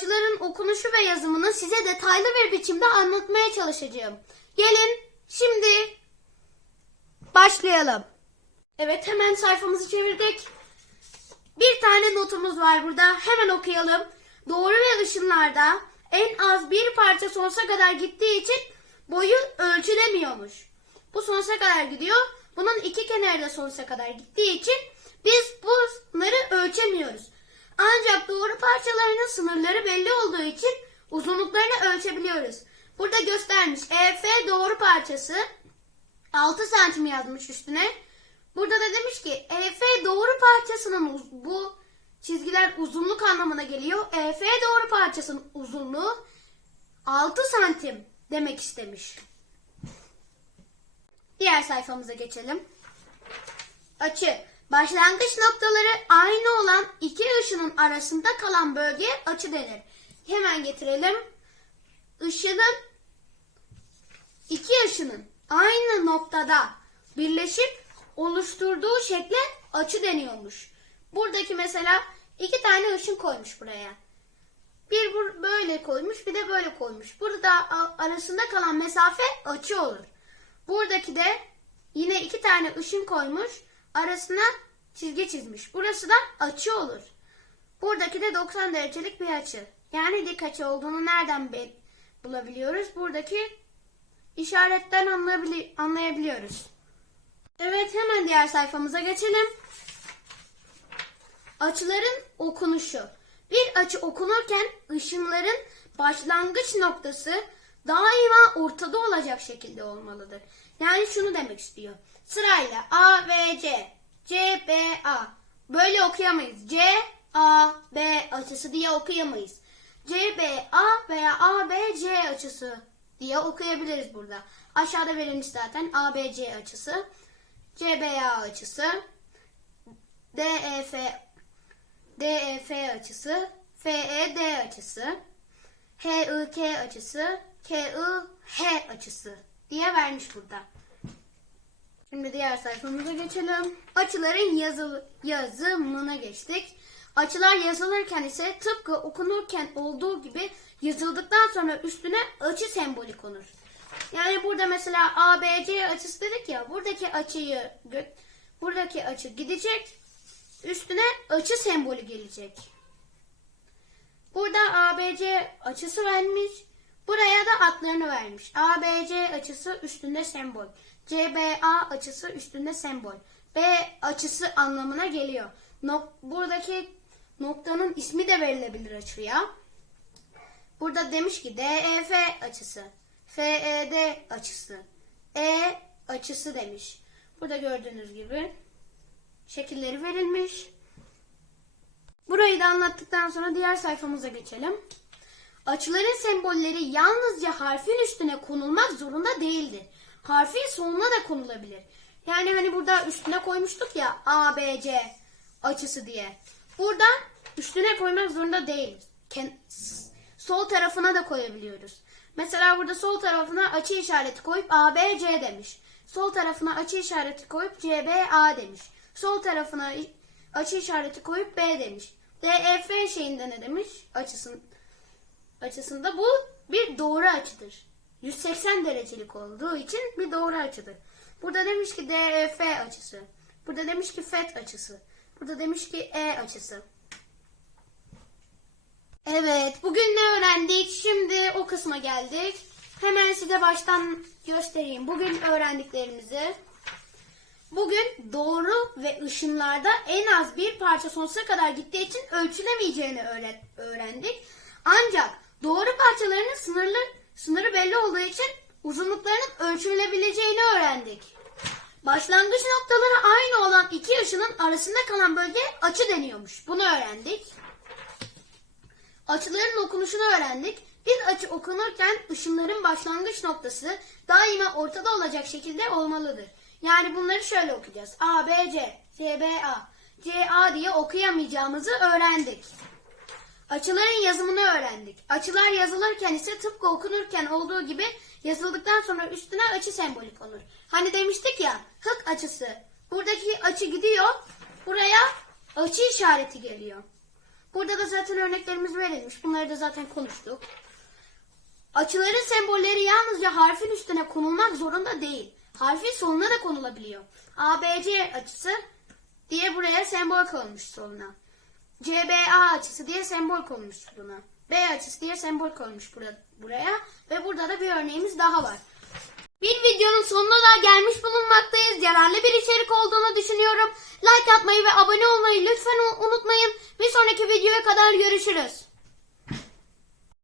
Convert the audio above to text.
açıların okunuşu ve yazımını size detaylı bir biçimde anlatmaya çalışacağım. Gelin şimdi başlayalım. Evet hemen sayfamızı çevirdik. Bir tane notumuz var burada. Hemen okuyalım. Doğru ve ışınlarda en az bir parça sonsuza kadar gittiği için boyu ölçülemiyormuş. Bu sonsuza kadar gidiyor. Bunun iki kenarı da sonsuza kadar gittiği için biz bunları ölçemiyoruz. Ancak doğru parçalarının sınırları belli olduğu için uzunluklarını ölçebiliyoruz. Burada göstermiş. EF doğru parçası 6 santim yazmış üstüne. Burada da demiş ki EF doğru parçasının bu çizgiler uzunluk anlamına geliyor. EF doğru parçasının uzunluğu 6 santim demek istemiş. Diğer sayfamıza geçelim. Açı. Başlangıç noktaları aynı olan arasında kalan bölgeye açı denir. Hemen getirelim. Işının iki ışının aynı noktada birleşip oluşturduğu şekle açı deniyormuş. Buradaki mesela iki tane ışın koymuş buraya. Bir böyle koymuş bir de böyle koymuş. Burada arasında kalan mesafe açı olur. Buradaki de yine iki tane ışın koymuş. Arasına çizgi çizmiş. Burası da açı olur. Buradaki de 90 derecelik bir açı. Yani dik açı olduğunu nereden bulabiliyoruz? Buradaki işaretten anlayabili- anlayabiliyoruz. Evet hemen diğer sayfamıza geçelim. Açıların okunuşu. Bir açı okunurken ışınların başlangıç noktası daima ortada olacak şekilde olmalıdır. Yani şunu demek istiyor. Sırayla A, B, C, C, B, A. Böyle okuyamayız. C, A, B açısı diye okuyamayız. C, B, A veya A, B, C açısı diye okuyabiliriz burada. Aşağıda verilmiş zaten A, B, C açısı. C, B, A açısı. D, E, F, DEF açısı, FED açısı, HIK açısı, KIH açısı diye vermiş burada. Şimdi diğer sayfamıza geçelim. Açıların yazılı, yazımına geçtik. Açılar yazılırken ise tıpkı okunurken olduğu gibi yazıldıktan sonra üstüne açı sembolü konur. Yani burada mesela ABC açısı dedik ya buradaki açıyı buradaki açı gidecek üstüne açı sembolü gelecek. Burada ABC açısı vermiş. Buraya da adlarını vermiş. ABC açısı üstünde sembol. CBA açısı üstünde sembol. B açısı anlamına geliyor. Nok buradaki noktanın ismi de verilebilir açıya. Burada demiş ki DEF açısı, FED açısı, E açısı demiş. Burada gördüğünüz gibi şekilleri verilmiş. Burayı da anlattıktan sonra diğer sayfamıza geçelim. Açıların sembolleri yalnızca harfin üstüne konulmak zorunda değildir. Harfin sonuna da konulabilir. Yani hani burada üstüne koymuştuk ya A, B, C açısı diye. Burada üstüne koymak zorunda değiliz. Sol tarafına da koyabiliyoruz. Mesela burada sol tarafına açı işareti koyup A, B, C demiş. Sol tarafına açı işareti koyup C, B, A demiş. Sol tarafına açı işareti koyup B demiş. D, E, F şeyinde ne demiş? Açısın, açısında bu bir doğru açıdır. 180 derecelik olduğu için bir doğru açıdır. Burada demiş ki DEF açısı. Burada demiş ki FET açısı. Burada demiş ki E açısı. Evet, bugün ne öğrendik? Şimdi o kısma geldik. Hemen size baştan göstereyim. Bugün öğrendiklerimizi. Bugün doğru ve ışınlarda en az bir parça sonsuza kadar gittiği için ölçülemeyeceğini öğrendik. Ancak doğru parçalarının sınırlı, sınırı belli olduğu için uzunluklarının ölçülebileceğini öğrendik. Başlangıç noktaları aynı olan iki ışının arasında kalan bölge açı deniyormuş. Bunu öğrendik. Açıların okunuşunu öğrendik. Bir açı okunurken ışınların başlangıç noktası daima ortada olacak şekilde olmalıdır. Yani bunları şöyle okuyacağız. A, B, C, C, B, A, C, A diye okuyamayacağımızı öğrendik. Açıların yazımını öğrendik. Açılar yazılırken ise tıpkı okunurken olduğu gibi yazıldıktan sonra üstüne açı sembolü konur. Hani demiştik ya hık açısı. Buradaki açı gidiyor. Buraya açı işareti geliyor. Burada da zaten örneklerimiz verilmiş. Bunları da zaten konuştuk. Açıların sembolleri yalnızca harfin üstüne konulmak zorunda değil. Harfin sonuna da konulabiliyor. ABC açısı diye buraya sembol konmuş sonuna. CBA açısı diye sembol konmuş buna. B açısı diye sembol konmuş bura- buraya. Ve burada da bir örneğimiz daha var. Bir videonun sonuna da gelmiş bulunmaktayız. Yararlı bir içerik olduğunu düşünüyorum. Like atmayı ve abone olmayı lütfen unutmayın. Bir sonraki videoya kadar görüşürüz.